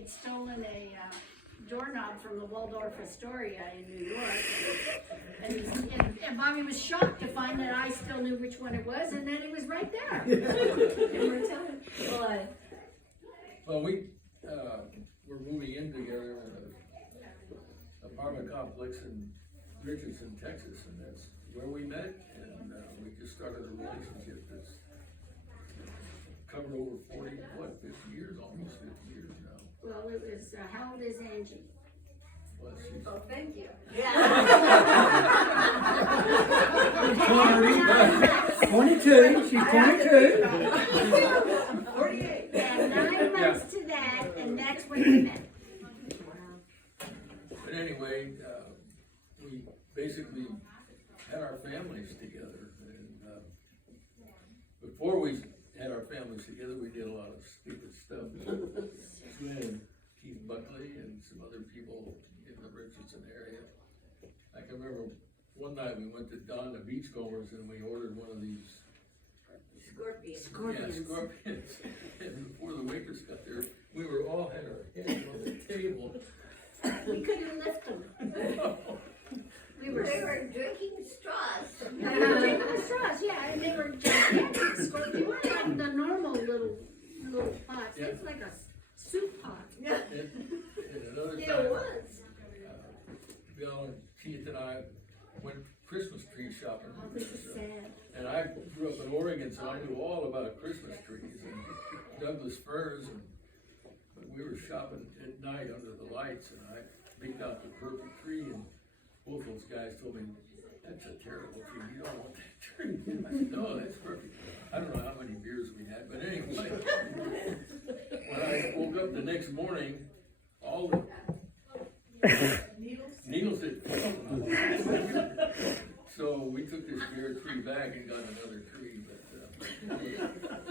had stolen a doorknob from the Waldorf Astoria in New York. And Bobby was shocked to find that I still knew which one it was and that it was right there. And we're telling, boy. Well, we're moving in together in an apartment complex in Richardson, Texas, and that's where we met, and we just started a relationship that's covered over 50 years, almost 50 years now. Well, it was, how old is Angie? Well, she's Oh, thank you. 22, she's 22. 48. And 9 months to that, and that's when we met. But anyway, we basically had our families together, and before we had our families together, we did a lot of stupid stuff. Swin and Keith Buckley and some other people in the Richardson area. I can remember one night we went to Don the Beachcombers and we ordered one of these Scorpions. Yeah, scorpions. And before the waitress got there, we were all had our heads on the table. We couldn't lift them. They were drinking straws. They were drinking straws, yeah, and they were gigantic scorpions. They weren't like the normal little pots. Yeah. It's like a soup pot. And another It time, was. Bill and Keith and I went Christmas tree shopping. Oh, this is sad. And I grew up in Oregon, so I knew all about Christmas trees and Douglas firs. But we were shopping at night under the lights, and I picked out the perfect tree, and both those guys told me, "That's a terrible tree. You don't want that tree." I said, "No, that's perfect." I don't know how many beers we had, but anyway, when I woke up the next morning, all the needles had fallen. So we took this bare tree back and got another tree, but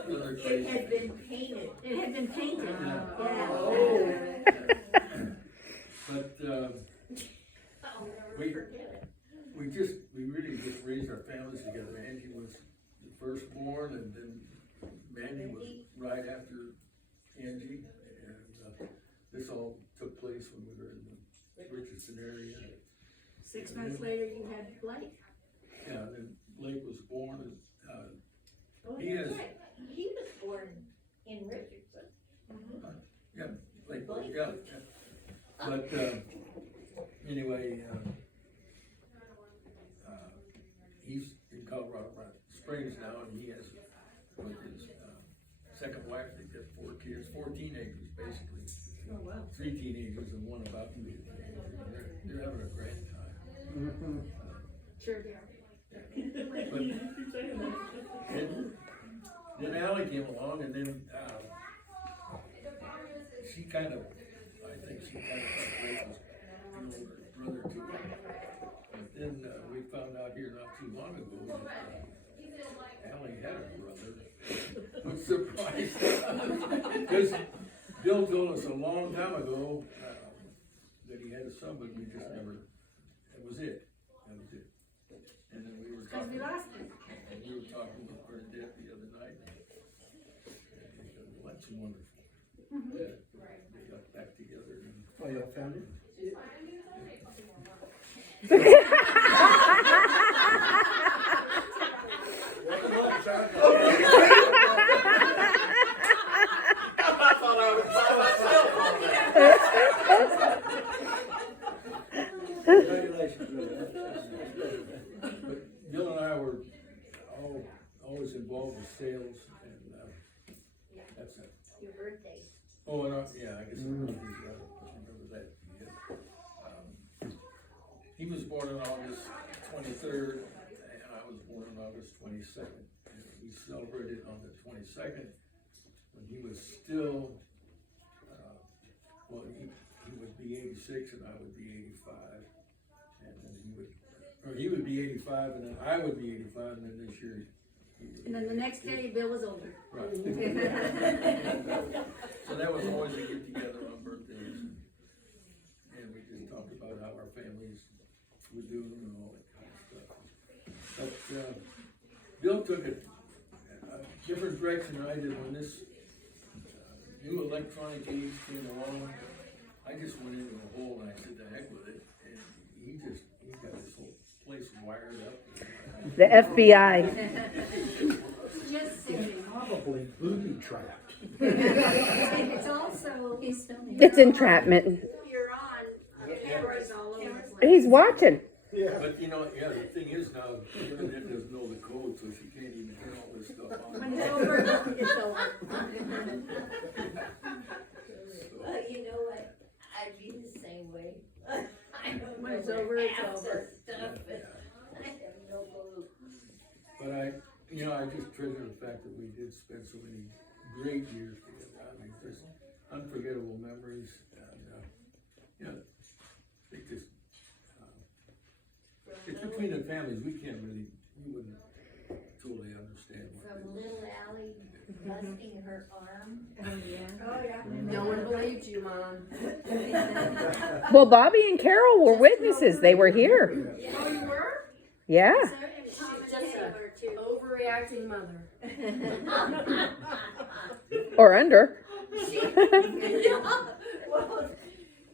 another It tree. had been painted. It had been painted. Yeah. Oh. But I'll never We- forget it. we really just raised our families together. Angie was the firstborn, and then Mandy was right after Angie, and this all took place when we were in the Richardson area. 6 months later, you had Blake. Yeah, and then Blake was born, and Oh, He that's is. right. He was born in Richardson. yeah, Blake, yeah. But anyway, he's in Colorado Springs now, and he has with his second wife. They got 4 kids, 4 teenagers basically. Oh, wow. 3 teenagers and 1 about to be a teenager. They're having a great time. Sure they are. Then Allie came along, and then she kind of, I think she kind of was an older brother to her. But then we found out here not too long ago that Allie had a brother. Which surprised us. Because Bill told us a long time ago that he had a son, but we just never, that was it. That was it. And then we were Because talking. we lost him. And we were talking with Bernadette the other night. And he said, "Well, that's wonderful." They got back together. And Oh, y'all found it? Congratulations, brother. But Bill and I were always involved with sales, and that's it. Your birthday. Oh, and yeah, I guess I remember that. Yeah. He was born on August 23rd, and I was born on August 22nd. And we celebrated on the 22nd when he was still, well, he would be 86 and I would be 85. And then he would be 85 and then I would be 85, and then this year. And then the next day, Bill was older. Right. So that was always a get together on birthdays, and we just talked about how our families were doing and all that kind of stuff. But Bill took a different direction than I did when this new electronic aids came along, I just went into a hole and I said, the heck with it, and he's got this whole place wired up. The FBI. Just saying. Probably booby trapped. And it's also, It's entrapment. you're on cameras all over the place. He's watching. But you know, yeah, the thing is now, the internet doesn't know the code, so she can't even turn all this stuff on. When it's over, it's over. Well, you know what, I'd be the same way. I don't When it's know over, it's half the over. stuff, but I have no clue. But I just treasure the fact that we did spend so many great years together. I mean, just unforgettable memories, and, you know, I think this, it's between the families, we wouldn't totally understand what From little Allie busting her arm. Oh, yeah. No one believed you, Mom. Well, Bobby and Carol were witnesses. They were here. Oh, you were? Yeah. So, and Tom and Just Dave a were too. overreacting mother. Or under.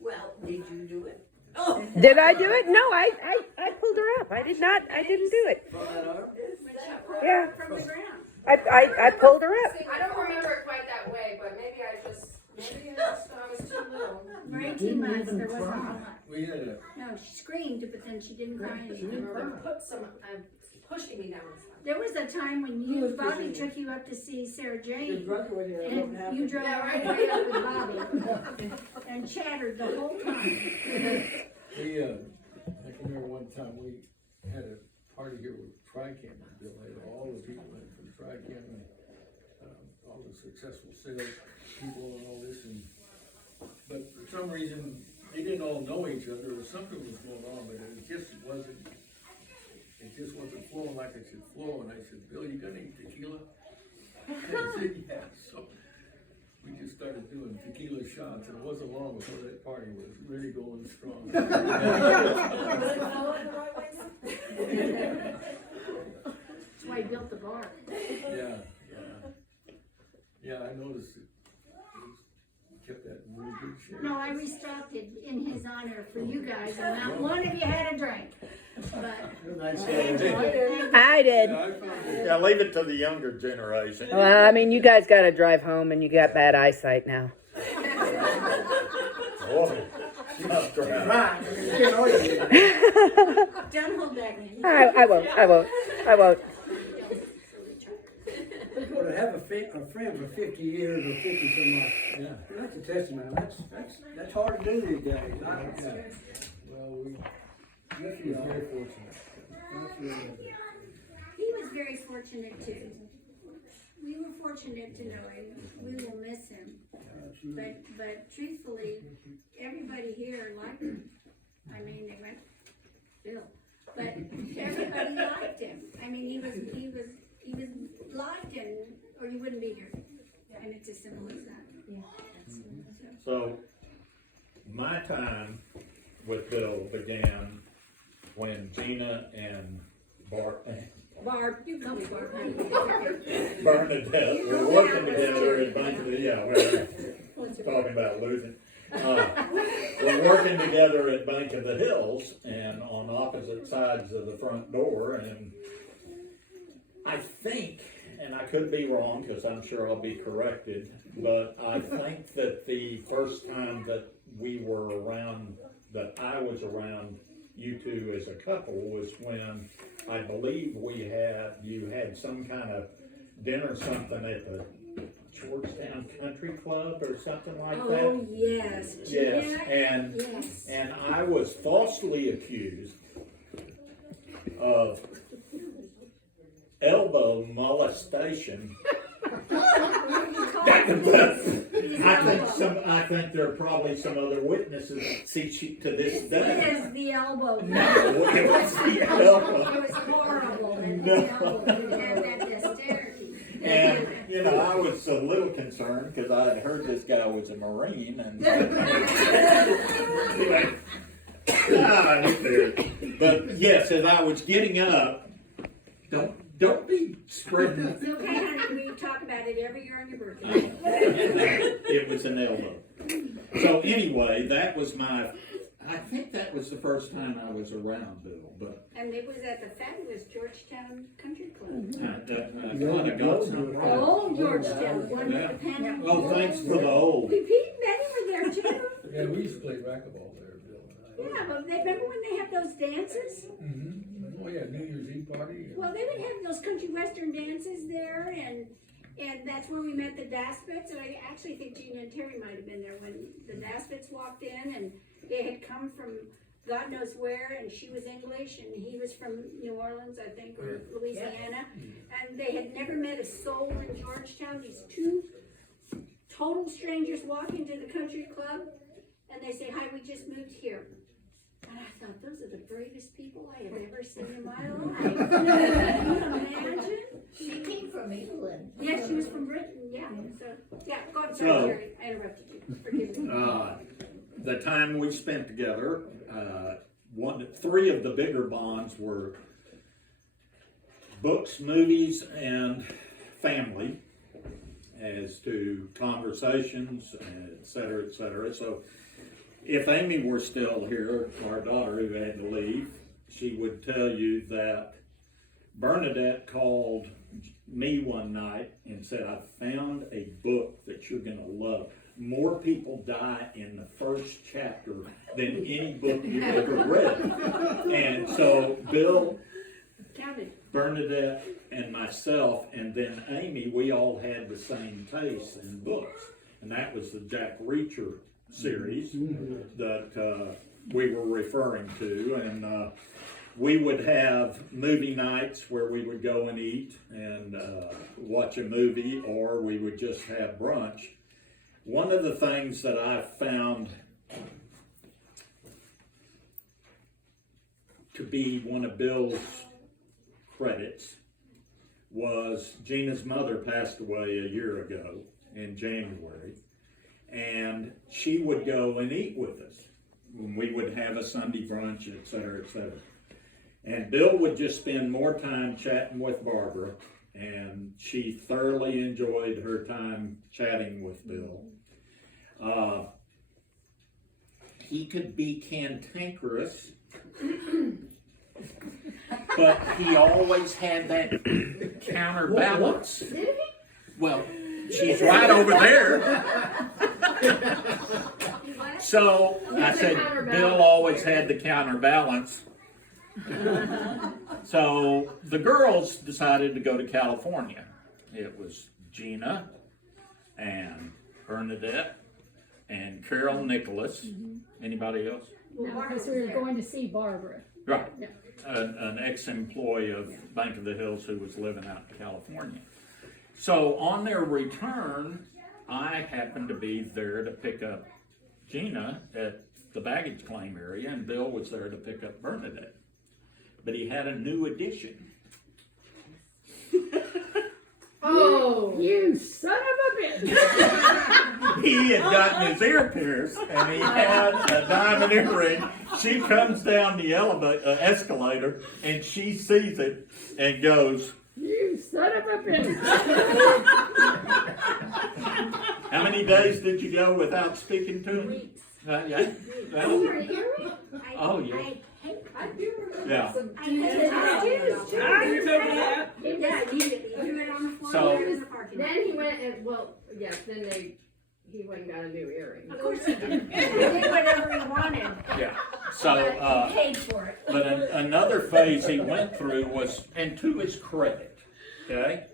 Well, did you do it? Did I do it? No, I pulled her up. I didn't do it. Yeah. From the ground. I pulled her up. I don't remember it quite that way, but maybe I was too little. For 18 months, there wasn't a lot. we had a, No, she screamed, but then she didn't cry anymore. Pushing me down this There was a time when Bobby took you up to see Sarah Jane, and you drove right away up with Bobby, and chattered the whole time. I can remember one time we had a party here with Tricam, and Bill had all the people in from Tricam, and, all the successful sales people and all this, but for some reason, they didn't all know each other, or something was going on, but it just wasn't flowing like it should flow, and I said, Bill, you got any tequila? And he said, yeah, so we just started doing tequila shots, and it wasn't long before that party was really going strong. That's why he built the bar. Yeah, I noticed it. He kept that in really good shape. No, I restocked it in his honor for you guys, and not one of you had a drink. But I did. Yeah, I found it. Yeah, leave it to the younger generation. Well, I mean, you guys got to drive home, and you got bad eyesight now. Boy, she must drive. Right. You know, you- don't hold back, man. I won't. to have a friend for 50 years or 50 some odd. Yeah, That's a testament. That's hard to do these days. well, we were very fortunate. He was very fortunate too. We were fortunate to know him. We will miss him. But truthfully, everybody here liked him. I mean, they went, Bill. But everybody liked him. I mean, he was liked, and or you wouldn't be here. And it's as simple as that. So, my time with Bill began when Gina and Barb, you call me Barb. Bernadette were working together at Bank of the, we're talking about losing. We're working together at Bank of the Hills and on opposite sides of the front door, and I think, and I could be wrong because I'm sure I'll be corrected, but I think that the first time that we were around, that I was around you two as a couple, was when I believe you had some kind of dinner or something at the Georgetown Country Club or something like that. Oh, yes. Yes, Yes. and I was falsely accused of elbow molestation. I think there are probably some other witnesses. See, to this day. It is the elbow. No, it was the elbow. It was horrible. And No. the elbow would have that hysterically. And, I was a little concerned because I had heard this guy was a Marine and. But yes, as I was getting up, don't be spreading. It's okay, honey. We talk about it every year on your birthday. it was an elbow. So anyway, that was I think that was the first time I was around Bill, but And it was at the fabulous Georgetown Country Club. kind of got something The right. old Georgetown, one Yeah. with the panel. Well, thanks for the old. Pete and Betty were there too. Yeah, we used to play racquetball there, Bill and I. Yeah, but remember when they had those dances? Mm-hmm. Oh, yeah, New Year's Eve party. Well, they would have those country western dances there, and that's where we met the Daspits, and I actually think Gina and Terry might have been there when the Daspits walked in, and they had come from God knows where, and she was English, and he was from New Orleans, I think, or Louisiana, and they had never met a soul in Georgetown. These two total strangers walk into the country club, and they say, "Hi, we just moved here." And I thought, those are the bravest people I have ever seen in my life. Can you imagine? She came from England. Yeah, she was from Britain, yeah, so, yeah, go ahead, So- sorry, Jerry, I interrupted you, forgive me. The time we spent together, three of the bigger bonds were books, movies, and family, as to conversations, et cetera, et cetera. So if Amy were still here, our daughter who had to leave, she would tell you that Bernadette called me one night and said, "I found a book that you're gonna love. More people die in the first chapter than any book you've ever read." And so Bill, Counted. Bernadette, and myself, and then Amy, we all had the same taste in books. And that was the Jack Reacher series that we were referring to. And we would have movie nights where we would go and eat and watch a movie, or we would just have brunch. One of the things that I found to be one of Bill's credits was Gina's mother passed away a year ago in January, and she would go and eat with us. We would have a Sunday brunch, et cetera, et cetera. And Bill would just spend more time chatting with Barbara, and she thoroughly enjoyed her time chatting with Bill. He could be cantankerous, but he always had that counterbalance. Well, she's right over there. So I said, Bill always had the counterbalance. So the girls decided to go to California. It was Gina and Bernadette and Carol Nicholas. Anybody else? No, because we were going to see Barbara. Right. Yeah. An ex-employee of Bank of the Hills who was living out in California. So on their return, I happened to be there to pick up Gina at the baggage claim area, and Bill was there to pick up Bernadette. But he had a new addition. Oh, you son of a bitch! He had gotten his ear pierced, and he had a diamond earring. She comes down the escalator, and she sees it and goes, You son of a bitch! "How many days did you go without speaking to him?" Weeks. Yeah. Well, oh, yeah. I do. Yeah. I remember that. Yeah, immediately. You threw it on the floor. So- There was a parking lot. Then he went and, well, yes, then he went and got a new earring. Of course he did. He did whatever he wanted. Yeah. So, But he paid for it. but another phase he went through was, and to his credit, okay,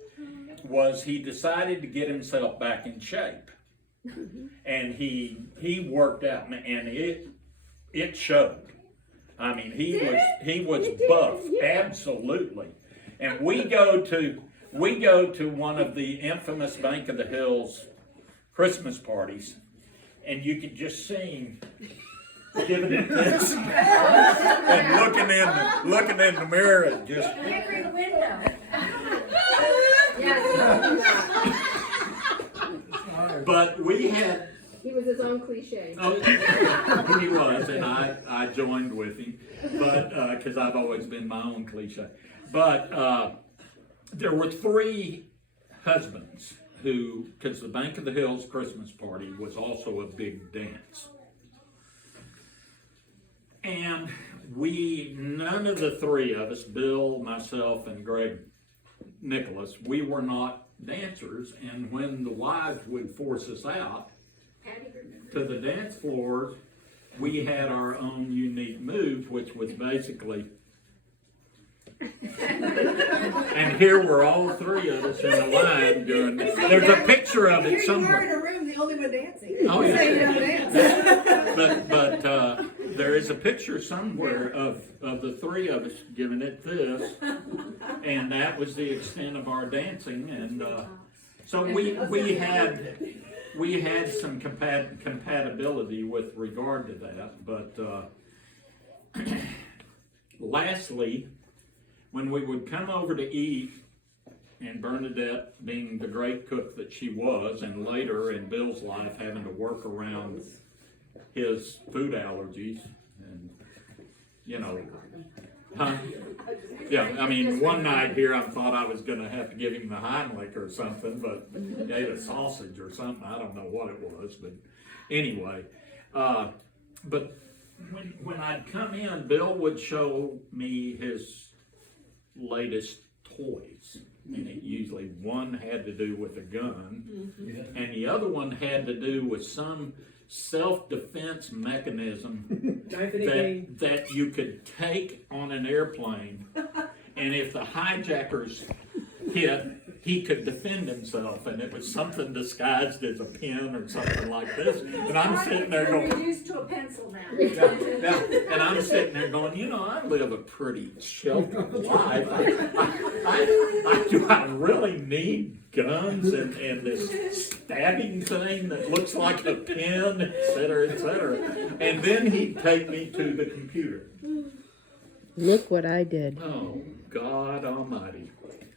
was he decided to get himself back in shape. And he worked out, and it showed. I mean, he was buff, absolutely. And we go to one of the infamous Bank of the Hills Christmas parties, and you could just see him giving it this and looking in the mirror and just. Every window. But we had. He was his own cliche. Oh, he was, and I joined with him, but because I've always been my own cliche. But there were three husbands because the Bank of the Hills Christmas party was also a big dance. And none of the three of us, Bill, myself, and Greg Nicholas, we were not dancers. And when the wives would force us out to the dance floors, we had our own unique move, which was basically, and here were all three of us in a line doing, there's a picture of Here it you are in somewhere. a room, the only one dancing. Oh, yeah. Say you don't dance. But there is a picture somewhere of the three of us giving it this, and that was the extent of our dancing. And so we had some compatibility with regard to that. But lastly, when we would come over to eat, and Bernadette being the great cook that she was, and later in Bill's life having to work around his food allergies, and huh? Yeah, I mean, one night here I thought I was gonna have to give him the Heimlich or something, but he ate a sausage or something, I don't know what it was, but anyway, but when I'd come in, Bill would show me his latest toys. And it usually one had to do with a gun, and the other one had to do with some self-defense mechanism that you could take on an airplane, and if the hijackers hit, he could defend himself, and it was something disguised as a pen or something like this. And I'm sitting there going, Reduced to a pencil now. and I'm sitting there going, I live a pretty sheltered life. Do I really need guns and this stabbing thing that looks like a pen, et cetera, et cetera. And then he'd take me to the computer. Look what I did. Oh, God almighty.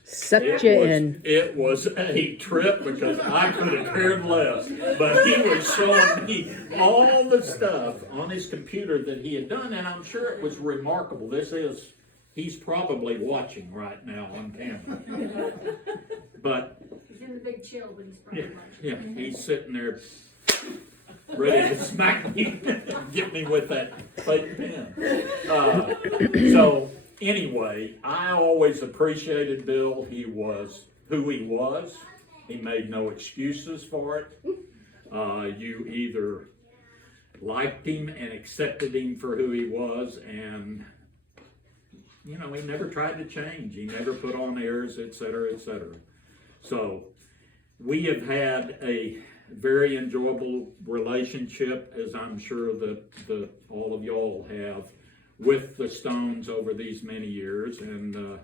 Sucked you in. It was a trip because I could have cared less. But he was showing me all the stuff on his computer that he had done, and I'm sure it was remarkable. He's probably watching right now on camera. But He's in the big chill, but he's probably watching. yeah, he's sitting there ready to smack me, get me with that fake pen. So anyway, I always appreciated Bill. He was who he was. He made no excuses for it. You either liked him and accepted him for who he was, and he never tried to change. He never put on airs, et cetera, et cetera. So we have had a very enjoyable relationship, as I'm sure that all of y'all have, with the Stones over these many years. And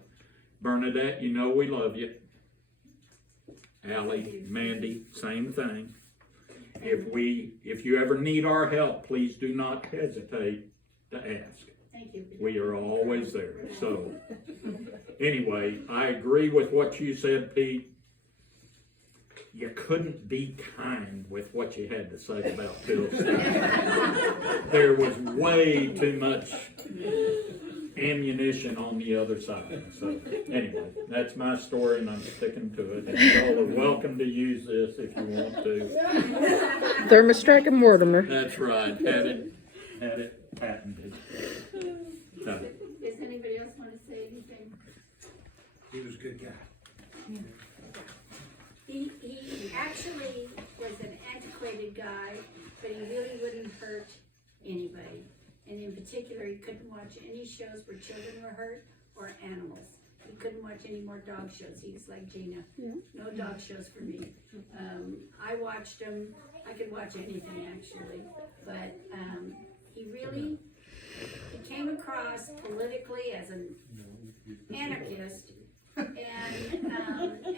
Bernadette, we love you. Allie, Mandy, same thing. If you ever need our help, please do not hesitate to ask. Thank you. We are always there. So anyway, I agree with what you said, Pete. You couldn't be kind with what you had to say about Bill Stevens. There was way too much ammunition on the other side. So anyway, that's my story, and I'm sticking to it. And y'all are welcome to use this if you want to. Thermostrike and Mortimer. That's right. Had it patented. Does anybody else want to say anything? He was a good guy. He actually was an antiquated guy, but he really wouldn't hurt anybody. And in particular, he couldn't watch any shows where children were hurt or animals. He couldn't watch any more dog shows. He's like Gina. Yeah. No dog shows for me. I watched him. I could watch anything actually, but he came across politically as an anarchist, and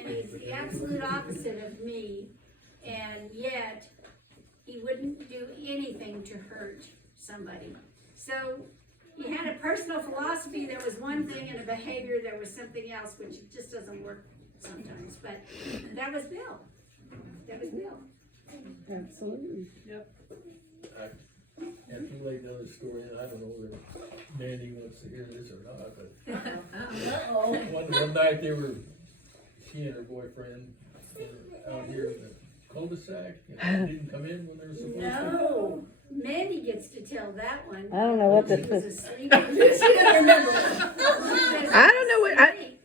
he's the absolute opposite of me, and yet he wouldn't do anything to hurt somebody. So he had a personal philosophy that was one thing, and a behavior that was something else, which just doesn't work sometimes. But that was Bill. That was Bill. Absolutely. And too late another story, and I don't know whether Mandy wants to hear this or not, but one night she and her boyfriend out here in the cul-de-sac and didn't come in when they were supposed to? No, Mandy gets to tell that one. I don't know what She this was is. asleep. She doesn't remember. I don't know what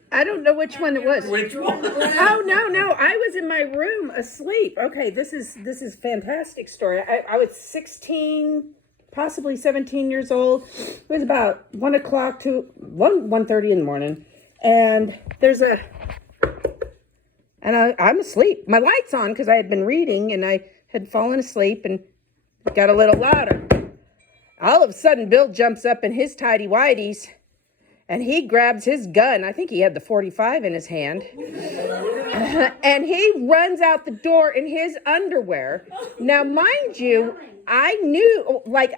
I don't know which one it was. Which one? Oh no, I was in my room asleep. Okay, this is fantastic story. I was 16, possibly 17 years old. It was about 1 o'clock to 1:30 in the morning, and I'm asleep. My light's on because I had been reading and I had fallen asleep, and it got a little louder. All of a sudden, Bill jumps up in his tidy whities. And he grabs his gun. I think he had the 45 in his hand. And he runs out the door in his underwear. Now, mind you, I knew, like,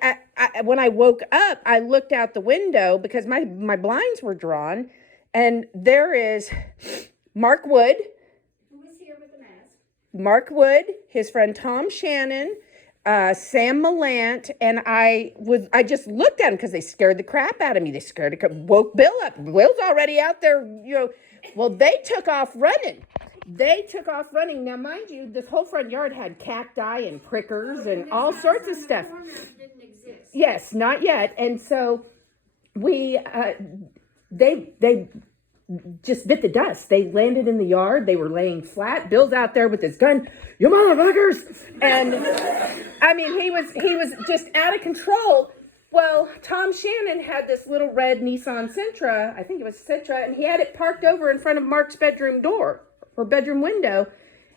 when I woke up, I looked out the window because my blinds were drawn. And there is Mark Wood. Who was here with the mask? Mark Wood, his friend Tom Shannon, Sam Millant, and I just looked at them because they scared the crap out of me. They woke Bill up. Will's already out there, Well, they took off running. Now, mind you, this whole front yard had cacti and prickers and all sorts of stuff. The corner didn't exist. Yes, not yet. And so they just bit the dust. They landed in the yard. They were laying flat. Bill's out there with his gun. You motherfuckers! And I mean, he was just out of control. Well, Tom Shannon had this little red Nissan Sentra. I think it was Sentra, and he had it parked over in front of Mark's bedroom door or bedroom window.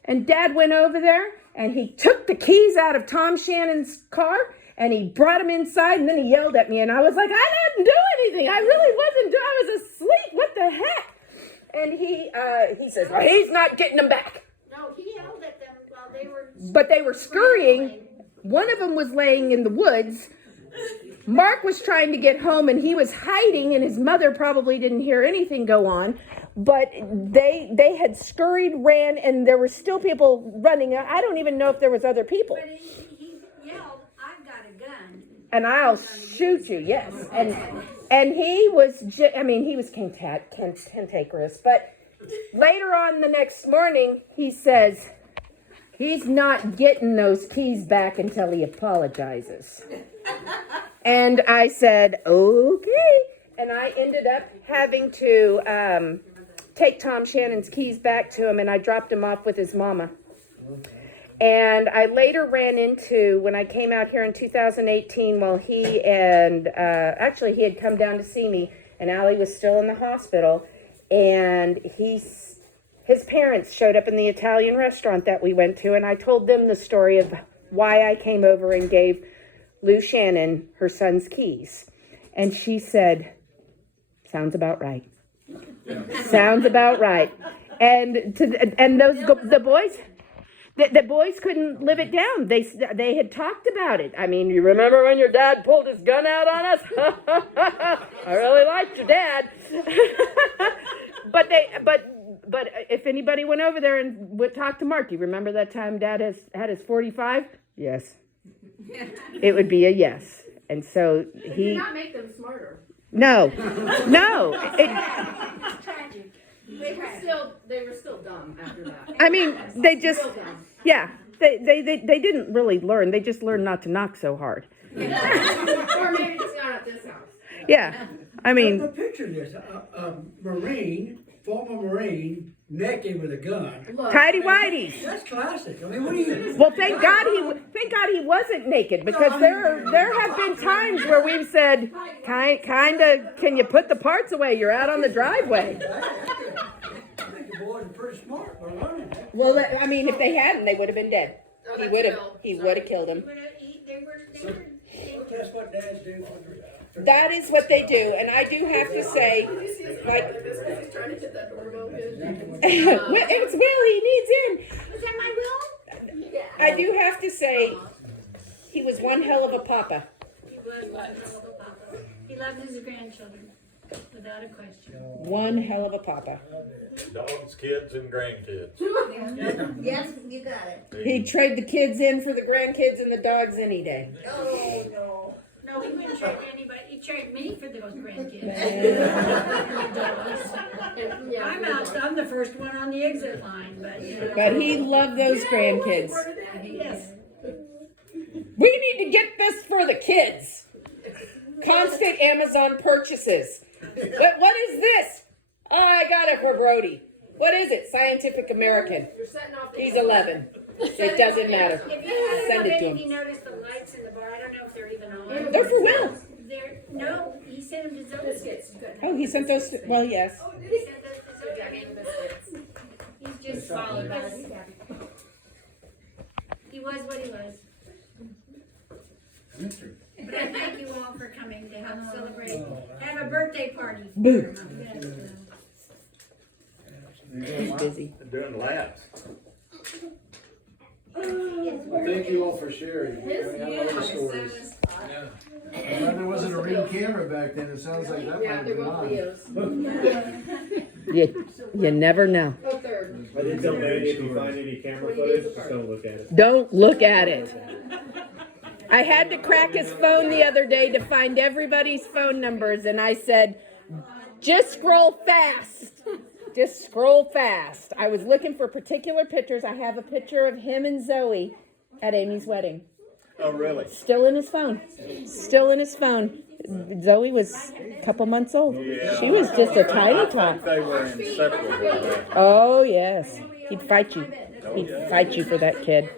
And Dad went over there and he took the keys out of Tom Shannon's car and he brought him inside, and then he yelled at me, and I was like, I didn't do anything. I really wasn't. I was asleep. What the heck? And he says, well, he's not getting them back. No, he yelled at them while they were. But they were scurrying. One of them was laying in the woods. Mark was trying to get home, and he was hiding, and his mother probably didn't hear anything go on. But they had scurried, ran, and there were still people running. I don't even know if there was other people. But he yelled, I've got a gun. And I'll shoot you, yes. And he was, he was cantankerous. But later on the next morning, he says he's not getting those keys back until he apologizes. And I said, okay. And I ended up having to take Tom Shannon's keys back to him, and I dropped him off with his mama. And I later ran into, when I came out here in 2018, while he had come down to see me, and Allie was still in the hospital, and his parents showed up in the Italian restaurant that we went to, and I told them the story of why I came over and gave Lou Shannon her son's keys. And she said, sounds about right. Sounds about right. And the boys... The boys couldn't live it down. They had talked about it. I mean, you remember when your dad pulled his gun out on us? I really liked your dad. But if anybody went over there and would talk to Mark, you remember that time Dad had his 45? Yes. It would be a yes. And so It did not make them smarter. No. Tragic. They were still dumb after that. I mean, they just, Still dumb. yeah, they didn't really learn. They just learned not to knock so hard. Or maybe just not at this house. Yeah, I mean, But picture this, former Marine, naked with a gun. tidy whities. That's classic. I mean, what do you? Well, thank God he wasn't naked, because there have been times where we've said, kinda, can you put the parts away? You're out on the driveway. I think the boys are pretty smart. They're learning that. Well, I mean, if they hadn't, they would have been dead. Oh, He that's would have. Bill. He Sorry. would have killed him. They were That's what dads do. That is what they do, and I do have to say, like, He's trying to hit that doorbell. it's Will. He needs in. Was that my Will? I do have to say, he was one hell of a papa. He was one hell of a papa. He loved his grandchildren, without a question. One hell of a papa. Dogs, kids, and grandkids. Yes, you got it. He'd trade the kids in for the grandkids and the dogs any day. Oh, no. No, he wouldn't trade anybody, he'd trade me for those grandkids. I'm the first one on the exit line, but you know. But he loved those grandkids. Yes. We need to get this for the kids. Constant Amazon purchases. But what is this? Oh, I got it for Brody. What is it? Scientific American. You're setting off the. He's 11. It doesn't matter. If you, Send it to if him. you notice the lights in the bar, I don't know if they're even on. They're for Will. No, he sent them to Zoe. Oh, he sent those. Well, yes. He sent those to Yeah, Zoe. give me the biscuits. He's just followed us. He was what he was. But I thank you all for coming to help celebrate, have a birthday party. Boo. Yes. He's busy. Doing laps. Well, thank you all for sharing. I love the stories. Yeah. I'm glad there wasn't a ring camera back then, it sounds like that might Yeah, have they're been both on. Leos. You never know. Oh, third. I did tell Mandy if you find any camera footage, just don't look at it. Don't look at it. I had to crack his phone the other day to find everybody's phone numbers, and I said, just scroll fast. Just scroll fast. I was looking for particular pictures. I have a picture of him and Zoe at Amy's wedding. Oh, really? Still in his phone. Still in his phone. Zoe was a couple months old. Yeah. She was just a tiny tot. They were inseparable. Oh, yes. He'd fight you. He'd fight you for that kid.